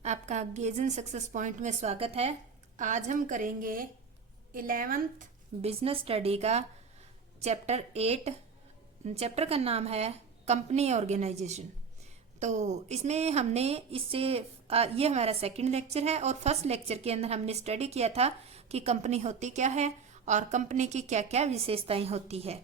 आपका गेजन success point में स्वागत है। आज हम करेंगे 11th बिजनेस स्टडी का चैप्टर 8। चैप्टर का नाम है कंपनी ऑर्गेनाइजेशन। तो इसमें हमने ये हमारा सेकंड लेक्चर है और फर्स्ट लेक्चर के अंदर हमने स्टडी किया था कि कंपनी होती क्या है और कंपनी की क्या क्या विशेषताएं होती है।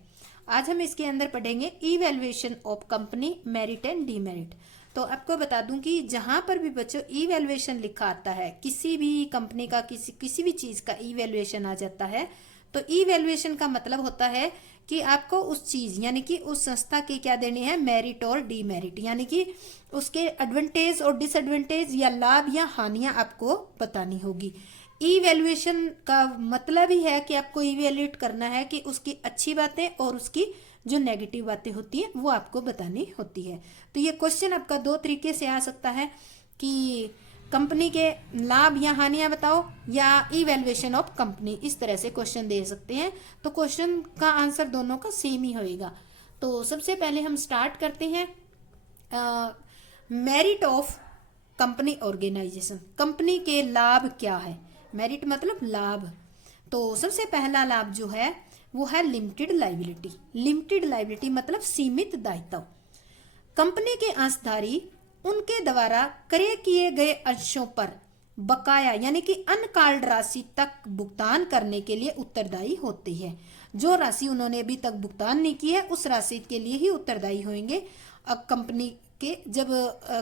आज हम इसके अंदर पढ़ेंगे evaluation of company, merit and demerit. तो आपको बता दूं कि जहां पर भी बच्चों इवैल्यूएशन लिखा आता है, किसी भी कंपनी का किसी भी चीज का इवैल्यूएशन आ जाता है, तो इवैल्यूएशन का मतलब होता है कि आपको उस चीज यानी कि उस संस्था की क्या देनी है, मेरिट और डीमेरिट, यानी कि उसके एडवांटेज और डिसएडवांटेज या लाभ या हानियां आपको बतानी होगी। इवैल्यूएशन का मतलब ही है कि आपको इवैल्यूएट करना है कि उसकी अच्छी बातें और उसकी जो नेगेटिव बातें होती हैं वो आपको बतानी होती है। तो ये क्वेश्चन आपका दो तरीके से आ सकता है कि कंपनी के लाभ या हानियां बताओ या इवैल्यूएशन ऑफ कंपनी, इस तरह से क्वेश्चन दे सकते हैं। तो क्वेश्चन का आंसर दोनों का सेम ही होएगा। तो सबसे पहले हम स्टार्ट करते हैं merit of company organisation. Company के लाभ क्या है, मेरिट मतलब लाभ। तो सबसे पहला लाभ जो है वो है लिमिटेड लाइबिलिटी। लिमिटेड लाइबिलिटी मतलब सीमित दायित्व। कंपनी के अंशधारी उनके द्वारा क्रय किए गए अंशों पर बकाया यानी कि अनकॉल्ड राशि तक भुगतान करने के लिए उत्तरदायी होते हैं। जो राशि उन्होंने अभी तक भुगतान नहीं की है उस राशि के लिए ही उत्तरदायी होंगे। अब कंपनी के जब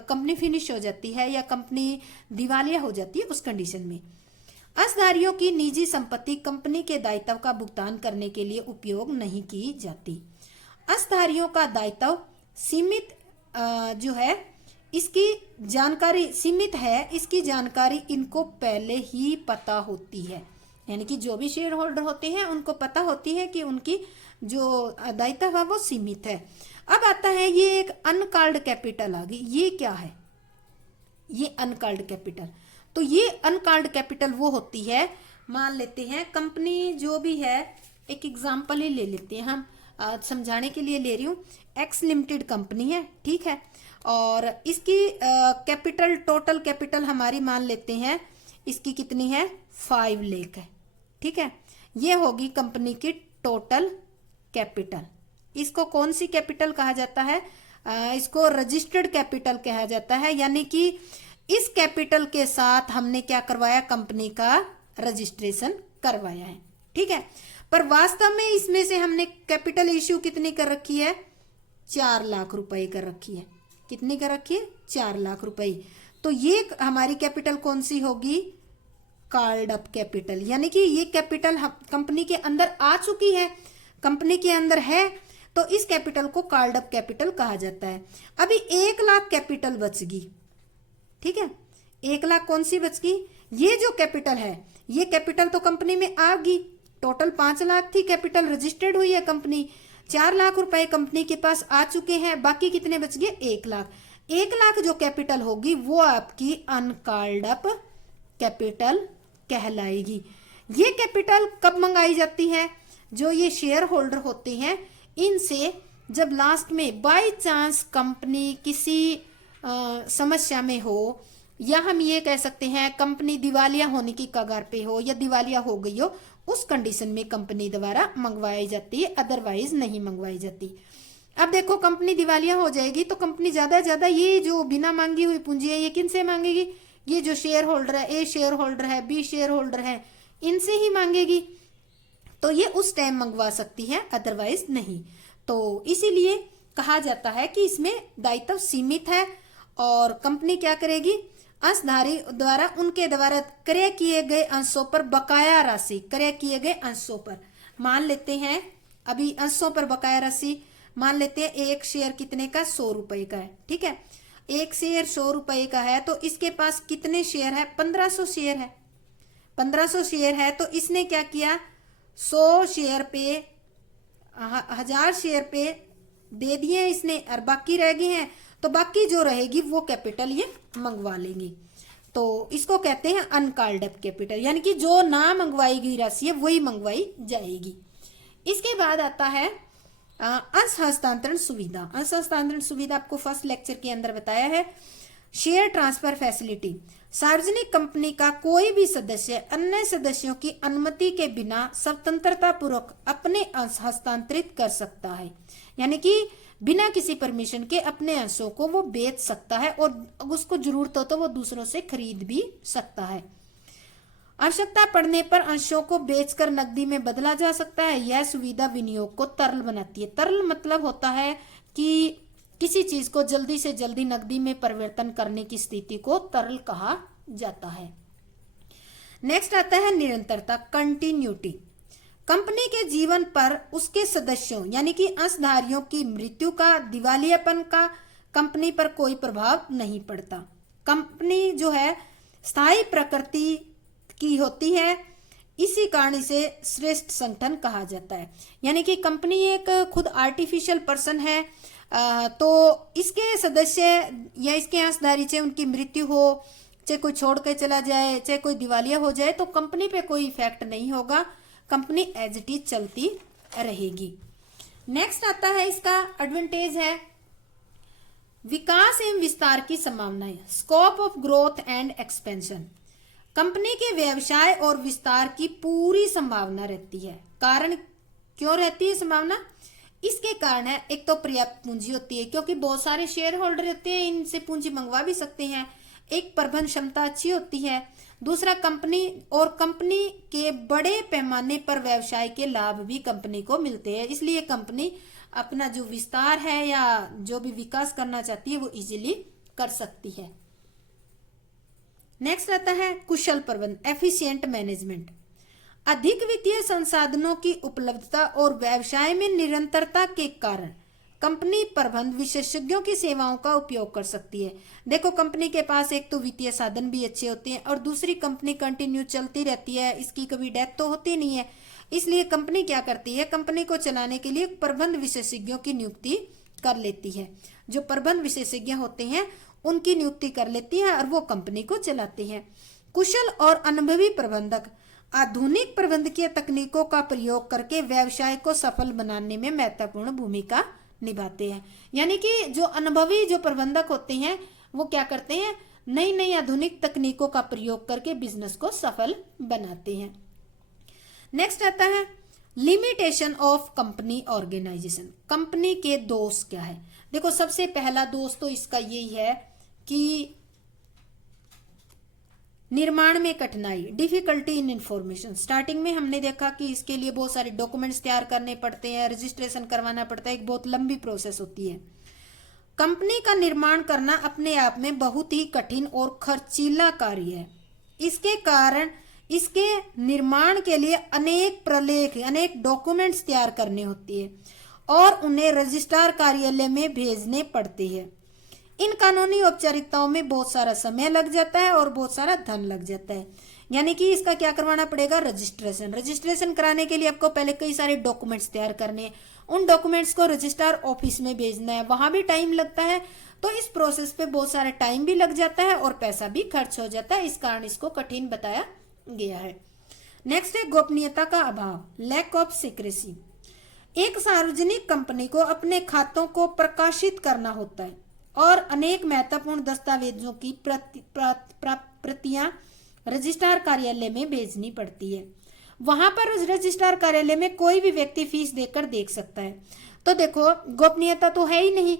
कंपनी फिनिश हो जाती है या कंपनी दिवालिया हो जाती है उस कंडीशन में अंशधारियों की निजी संपत्ति कंपनी के दायित्व का भुगतान करने के लिए उपयोग नहीं की जाती। अंशधारियों का दायित्व सीमित जो है, इसकी जानकारी सीमित है, इसकी जानकारी इनको पहले ही पता होती है। यानी कि जो भी शेयर होल्डर होते हैं उनको पता होती है कि उनकी जो दायित्व है वो सीमित है। अब आता है ये एक अनकॉल्ड कैपिटल आ गई। ये क्या है, ये अनकॉल्ड कैपिटल। तो ये अनकॉल्ड कैपिटल वो होती है, मान लेते हैं कंपनी जो भी है, एक एग्जांपल ही ले लेते हैं हम, समझाने के लिए ले रही हूँ। एक्स लिमिटेड कंपनी है, ठीक है, और इसकी कैपिटल, टोटल कैपिटल हमारी मान लेते हैं इसकी कितनी है, 5 लाख है, ठीक है। ये होगी कंपनी की टोटल कैपिटल। इसको कौन सी कैपिटल कहा जाता है, इसको रजिस्टर्ड कैपिटल कहा जाता है। यानी कि इस कैपिटल के साथ हमने क्या करवाया, कंपनी का रजिस्ट्रेशन करवाया है, ठीक है। पर वास्तव में इसमें से हमने कैपिटल इश्यू कितनी कर रखी है, 4 लाख रुपए कर रखी है। कितनी कर रखी है, 4 लाख रुपए। तो ये हमारी कैपिटल कौन सी होगी, कॉल्ड अप कैपिटल। यानी कि ये कैपिटल कंपनी के अंदर आ चुकी है, कंपनी के अंदर है, तो इस कैपिटल को कॉल्ड अप कैपिटल कहा जाता है। अभी 1 लाख कैपिटल बच गई, ठीक है। 1 लाख कौन सी बच गई, ये जो कैपिटल है, ये कैपिटल तो कंपनी में आ गई। टोटल 5 लाख थी कैपिटल, रजिस्टर्ड हुई है कंपनी, 4 लाख रुपए कंपनी के पास आ चुके हैं, बाकी कितने बच गए, 1 लाख। 1 लाख जो कैपिटल होगी वो आपकी अनकॉल्ड अप कैपिटल कहलाएगी। ये कैपिटल कब मंगाई जाती है, जो ये शेयर होल्डर होते हैं इनसे जब लास्ट में बाय चांस कंपनी किसी समस्या में हो, या हम ये कह सकते हैं कंपनी दिवालिया होने की कगार पे हो या दिवालिया हो गई हो, उस कंडीशन में कंपनी द्वारा मंगवाई जाती है, अदरवाइज नहीं मंगवाई जाती। अब देखो कंपनी दिवालिया हो जाएगी तो कंपनी ज्यादा से ज्यादा ये जो बिना मांगी हुई पूंजी है ये किन से मांगेगी, ये जो शेयर होल्डर है, ए शेयर होल्डर है, बी शेयर होल्डर है, इनसे ही मांगेगी। तो ये उस टाइम मंगवा सकती है, अदरवाइज नहीं। तो इसीलिए कहा जाता है कि इसमें दायित्व सीमित है और कंपनी क्या करेगी, अंशधारी द्वारा उनके द्वारा क्रय किए गए अंशों पर बकाया राशि, क्रय किए गए अंशों पर मान लेते हैं, अभी अंशों पर बकाया राशि मान लेते हैं, एक शेयर कितने का, 100 रुपए का है, ठीक है। एक शेयर 100 रुपए का है तो इसके पास कितने शेयर है, 1500 शेयर है। 1500 शेयर है तो इसने क्या किया, 100 शेयर पे 1000 शेयर पे दे दिए इसने, और बाकी रह गए हैं, तो बाकी जो रहेगी वो कैपिटल ये मंगवा लेंगी। तो इसको कहते हैं अनकॉल्ड अप कैपिटल, यानी कि जो ना मंगवाई गई राशि है वही मंगवाई जाएगी। इसके बाद आता है अंश हस्तांतरण सुविधा। अंश हस्तांतरण सुविधा आपको फर्स्ट लेक्चर के अंदर बताया है। शेयर ट्रांसफर फैसिलिटी, सार्वजनिक कंपनी का कोई भी सदस्य अन्य सदस्यों की अनुमति के बिना स्वतंत्रता पूर्वक अपने अंश हस्तांतरित कर सकता है, यानी कि बिना किसी परमिशन के अपने अंशों को वो बेच सकता है और उसको जरूरत हो तो वो दूसरों से खरीद भी सकता है। आवश्यकता पड़ने पर अंशों को बेचकर नकदी में बदला जा सकता है। यह सुविधा विनियोग को तरल बनाती है। तरल मतलब होता है कि किसी चीज को जल्दी से जल्दी नकदी में परिवर्तन करने की स्थिति को तरल कहा जाता है। नेक्स्ट आता है निरंतरता, कंटिन्यूटी। कंपनी के जीवन पर उसके सदस्यों यानी कि अंशधारियों की मृत्यु का, दिवालियापन का कंपनी पर कोई प्रभाव नहीं पड़ता। कंपनी जो है स्थायी प्रकृति की होती है, इसी कारण इसे श्रेष्ठ संगठन कहा जाता है। यानी कि कंपनी एक खुद आर्टिफिशियल पर्सन है, तो इसके सदस्य या इसके अंशधारी चाहे उनकी मृत्यु हो, चाहे कोई छोड़ के चला जाए, चाहे कोई दिवालिया हो जाए, तो कंपनी पे कोई इफेक्ट नहीं होगा, कंपनी एज इट इज चलती रहेगी। नेक्स्ट आता है इसका एडवांटेज है विकास एवं विस्तार की संभावनाएं, scope of growth and expansion. Company के व्यवसाय और विस्तार की पूरी संभावना रहती है। कारण क्यों रहती है संभावना? इसके कारण है, एक तो पर्याप्त पूंजी होती है क्योंकि बहुत सारे शेयर होल्डर रहते हैं, इनसे पूंजी मंगवा भी सकते हैं। एक प्रबंधन क्षमता अच्छी होती है। दूसरा कंपनी के बड़े पैमाने पर व्यवसाय के लाभ भी कंपनी को मिलते हैं, इसलिए कंपनी अपना जो विस्तार है या जो भी विकास करना चाहती है वो इजीली कर सकती है। नेक्स्ट आता है कुशल प्रबंधन, एफिशिएंट मैनेजमेंट। अधिक वित्तीय संसाधनों की उपलब्धता और व्यवसाय में निरंतरता के कारण कंपनी प्रबंध विशेषज्ञों की सेवाओं का उपयोग कर सकती है। देखो, कंपनी के पास एक तो वित्तीय साधन भी अच्छे होते हैं और दूसरी कंपनी कंटिन्यू चलती रहती है, इसकी कभी डेथ तो होती नहीं है, इसलिए कंपनी क्या करती है, कंपनी को चलाने के लिए प्रबंध विशेषज्ञों की नियुक्ति कर लेती है। जो प्रबंध विशेषज्ञ होते हैं उनकी नियुक्ति कर लेती है और वो कंपनी को चलाते हैं। कुशल और अनुभवी प्रबंधक आधुनिक प्रबंधकीय तकनीकों का प्रयोग करके व्यवसाय को सफल बनाने में महत्वपूर्ण भूमिका निभाते हैं। यानी कि जो अनुभवी जो प्रबंधक होते हैं वो क्या करते हैं, नई नई आधुनिक तकनीकों का प्रयोग करके बिजनेस को सफल बनाते हैं। नेक्स्ट आता है limitation of company organisation. Company के दोष क्या है? देखो, सबसे पहला दोष तो इसका यही है कि निर्माण में कठिनाई, डिफिकल्टी इन इंफॉर्मेशन। स्टार्टिंग में हमने देखा कि इसके लिए बहुत सारे डॉक्यूमेंट्स तैयार करने पड़ते हैं, रजिस्ट्रेशन करवाना पड़ता है, एक बहुत लंबी प्रोसेस होती है। कंपनी का निर्माण करना अपने आप में बहुत ही कठिन और खर्चीला कार्य है। इसके कारण इसके निर्माण के लिए अनेक प्रलेख, अनेक डॉक्यूमेंट्स तैयार करने होती है और उन्हें रजिस्ट्रार कार्यालय में भेजने पड़ते हैं। इन कानूनी औपचारिकताओं में बहुत सारा समय लग जाता है और बहुत सारा धन लग जाता है। यानी कि इसका क्या करवाना पड़ेगा, रजिस्ट्रेशन कराने के लिए आपको पहले कई सारे डॉक्यूमेंट्स तैयार करने हैं, उन डॉक्यूमेंट्स को रजिस्ट्रार ऑफिस में भेजना है, वहां भी टाइम लगता है। तो इस प्रोसेस पे बहुत सारा टाइम भी लग जाता है और पैसा भी खर्च हो जाता है, इस कारण इसको कठिन बताया गया है। नेक्स्ट है गोपनीयता का अभाव, लैक ऑफ सीक्रेसी। एक सार्वजनिक कंपनी को अपने खातों को प्रकाशित करना होता है और अनेक महत्वपूर्ण दस्तावेजों की प्रतियां रजिस्ट्रार कार्यालय में भेजनी पड़ती है। वहां पर उस रजिस्ट्रार कार्यालय में कोई भी व्यक्ति फीस देकर देख सकता है। तो देखो, गोपनीयता तो है ही नहीं।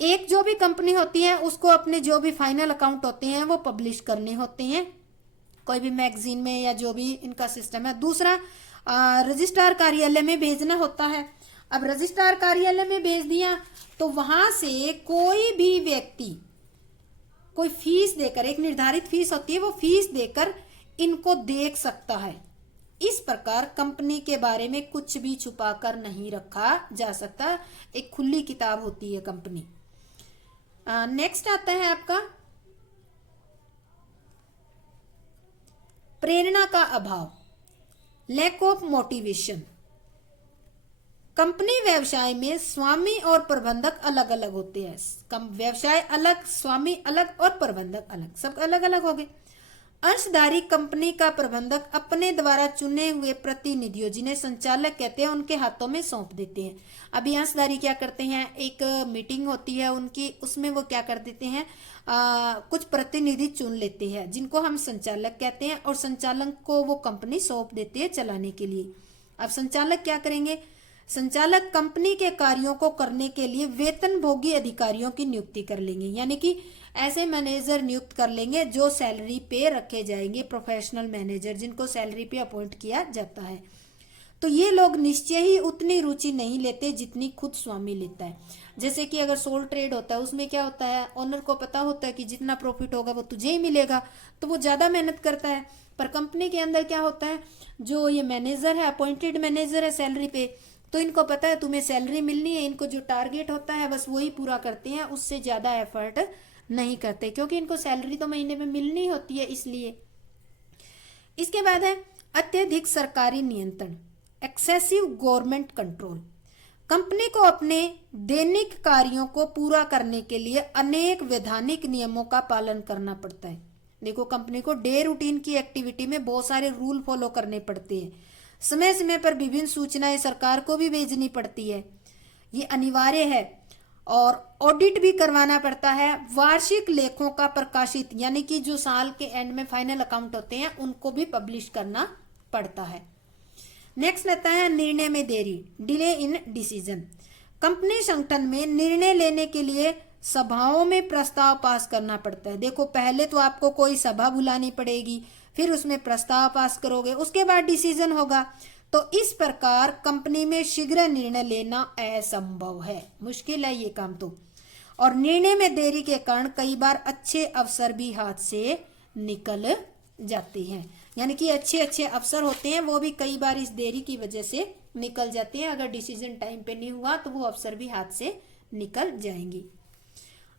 एक जो भी कंपनी होती है उसको अपने जो भी फाइनल अकाउंट होते हैं वो पब्लिश करने होते हैं, कोई भी मैगजीन में या जो भी इनका सिस्टम है। दूसरा, रजिस्ट्रार कार्यालय में भेजना होता है। अब रजिस्ट्रार कार्यालय में भेज दिया तो वहां से कोई भी व्यक्ति कोई फीस देकर, एक निर्धारित फीस होती है, वो फीस देकर इनको देख सकता है। इस प्रकार कंपनी के बारे में कुछ भी छुपा कर नहीं रखा जा सकता, एक खुली किताब होती है कंपनी। नेक्स्ट आता है आपका प्रेरणा का अभाव, लैक ऑफ मोटिवेशन। कंपनी व्यवसाय में स्वामी और प्रबंधक अलग अलग होते हैं। व्यवसाय अलग, स्वामी अलग और प्रबंधक अलग, सब अलग अलग हो गए। अंशधारी कंपनी का प्रबंधक अपने द्वारा चुने हुए प्रतिनिधियों, जिन्हें संचालक कहते हैं, उनके हाथों में सौंप देते हैं। अभी अंशधारी क्या करते हैं, एक मीटिंग होती है उनकी, उसमें वो क्या कर देते हैं, कुछ प्रतिनिधि चुन लेते हैं जिनको हम संचालक कहते हैं, और संचालक को वो कंपनी सौंप देते हैं चलाने के लिए। अब संचालक क्या करेंगे, संचालक कंपनी के कार्यों को करने के लिए वेतनभोगी अधिकारियों की नियुक्ति कर लेंगे, यानी कि ऐसे मैनेजर नियुक्त कर लेंगे जो सैलरी पे रखे जाएंगे, प्रोफेशनल मैनेजर जिनको सैलरी पे अपॉइंट किया जाता है। तो ये लोग निश्चय ही उतनी रुचि नहीं लेते जितनी खुद स्वामी लेता है। जैसे कि अगर सोल ट्रेड होता है, उसमें क्या होता है, ओनर को पता होता है कि जितना प्रॉफिट होगा वो तुझे ही मिलेगा, तो वो ज्यादा मेहनत करता है। पर कंपनी के अंदर क्या होता है, जो ये मैनेजर है, अपॉइंटेड मैनेजर है सैलरी पे, तो इनको पता है तुम्हें सैलरी मिलनी है, इनको जो टारगेट होता है बस वही पूरा करते हैं, उससे ज्यादा एफर्ट नहीं करते, क्योंकि इनको सैलरी तो महीने में मिलनी होती है इसलिए। इसके बाद है अत्यधिक सरकारी नियंत्रण, एक्सेसिव गवर्नमेंट कंट्रोल। कंपनी को अपने दैनिक कार्यों को पूरा करने के लिए अनेक वैधानिक नियमों का पालन करना पड़ता है। देखो, कंपनी को डे रूटीन की एक्टिविटी में बहुत सारे रूल फॉलो करने पड़ते हैं। समय समय पर विभिन्न सूचनाएं सरकार को भी भेजनी पड़ती है, ये अनिवार्य है। और ऑडिट भी करवाना पड़ता है। वार्षिक लेखों का प्रकाशित, यानी कि जो साल के एंड में फाइनल अकाउंट होते हैं उनको भी पब्लिश करना पड़ता है। नेक्स्ट आता है निर्णय में देरी, डिले इन डिसीजन। कंपनी संगठन में निर्णय लेने के लिए सभाओं में प्रस्ताव पास करना पड़ता है। देखो, पहले तो आपको कोई सभा बुलानी पड़ेगी, फिर उसमें प्रस्ताव पास करोगे, उसके बाद डिसीजन होगा। तो इस प्रकार कंपनी में शीघ्र निर्णय लेना असंभव है, मुश्किल है ये काम तो। और निर्णय में देरी के कारण कई बार अच्छे अवसर भी हाथ से निकल जाते हैं, यानी कि अच्छे अच्छे अवसर होते हैं वो भी कई बार इस देरी की वजह से निकल जाते हैं। अगर डिसीजन टाइम पे नहीं हुआ तो वो अवसर भी हाथ से निकल जाएंगी।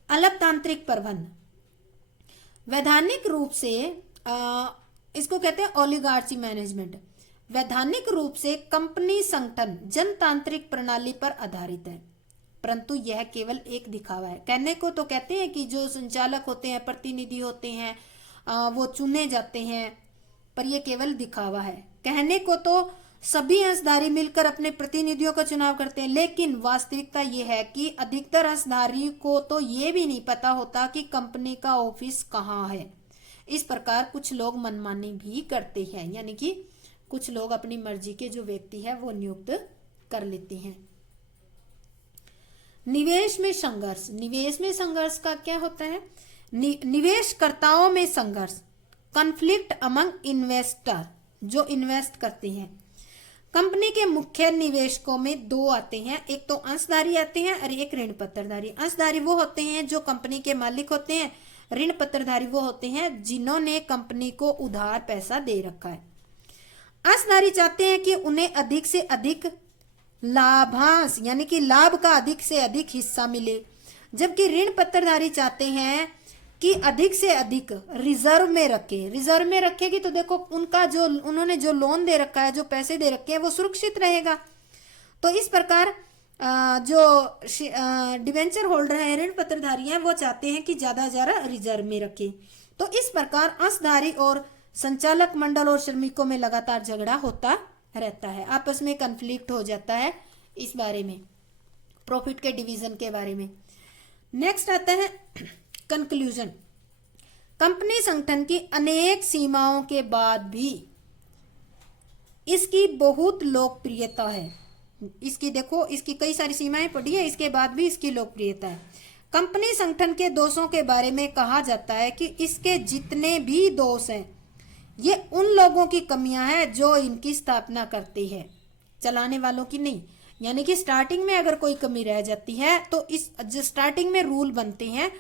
अलपतांत्रिक प्रबंध, वैधानिक रूप से इसको कहते हैं ओलिगार्ची मैनेजमेंट। वैधानिक रूप से कंपनी संगठन जनतांत्रिक प्रणाली पर आधारित है, परंतु यह केवल एक दिखावा है। कहने को तो कहते हैं कि जो संचालक होते हैं, प्रतिनिधि होते हैं, वो चुने जाते हैं, पर यह केवल दिखावा है। कहने को तो सभी अंशधारी मिलकर अपने प्रतिनिधियों का चुनाव करते हैं, लेकिन वास्तविकता यह है कि अधिकतर अंशधारी को तो ये भी नहीं पता होता कि कंपनी का ऑफिस कहाँ है। इस प्रकार कुछ लोग मनमानी भी करते हैं, यानी कि कुछ लोग अपनी मर्जी के जो व्यक्ति है वो नियुक्त कर लेते हैं। निवेश में संघर्ष, निवेश में संघर्ष का क्या होता है, निवेशकर्ताओं में संघर्ष, कॉन्फ्लिक्ट अमंग इन्वेस्टर, जो इन्वेस्ट करते हैं। कंपनी के मुख्य निवेशकों में दो आते हैं, एक तो अंशधारी आते हैं और एक ऋण पत्रधारी। अंशधारी वो होते हैं जो कंपनी के मालिक होते हैं, ऋण पत्रधारी वो होते हैं जिन्होंने कंपनी को उधार पैसा दे रखा है। अंशधारी चाहते हैं कि उन्हें अधिक से अधिक लाभांश, यानी कि लाभ का अधिक से अधिक हिस्सा मिले, जबकि ऋण पत्रधारी चाहते हैं कि अधिक से अधिक रिजर्व में रखे। रिजर्व में रखेगी तो देखो उनका जो उन्होंने जो लोन दे रखा है, जो पैसे दे रखे हैं वो सुरक्षित रहेगा। तो इस प्रकार जो डिवेंचर होल्डर है, ऋण पत्रधारी हैं, वो चाहते हैं कि ज्यादा ज्यादा रिजर्व में रखे। तो इस प्रकार अंशधारी और संचालक मंडल और श्रमिकों में लगातार झगड़ा होता रहता है, आपस में कन्फ्लिक्ट हो जाता है इस बारे में, प्रॉफिट के डिवीजन के बारे में। नेक्स्ट आता है कंक्लूजन। कंपनी संगठन की अनेक सीमाओं के बाद भी इसकी बहुत लोकप्रियता है। इसकी देखो, इसकी कई सारी सीमाएं पड़ी है, इसके बाद भी इसकी लोकप्रियता है। कंपनी संगठन के दोषों के बारे में कहा जाता है कि इसके जितने भी दोष हैं ये उन लोगों की कमियां हैं जो इनकी स्थापना करते हैं, चलाने वालों की नहीं। यानी कि स्टार्टिंग में अगर कोई कमी रह जाती है तो इस जो स्टार्टिंग में रूल बनते हैं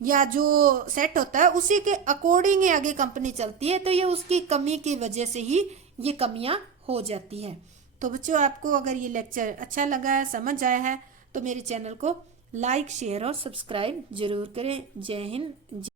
या जो सेट होता है उसी के अकॉर्डिंग ही आगे कंपनी चलती है, तो ये उसकी कमी की वजह से ही ये कमियां हो जाती हैं। तो बच्चों, आपको अगर ये लेक्चर अच्छा लगा है, समझ आया है, तो मेरे चैनल को लाइक, शेयर और सब्सक्राइब जरूर करें। जय हिंद।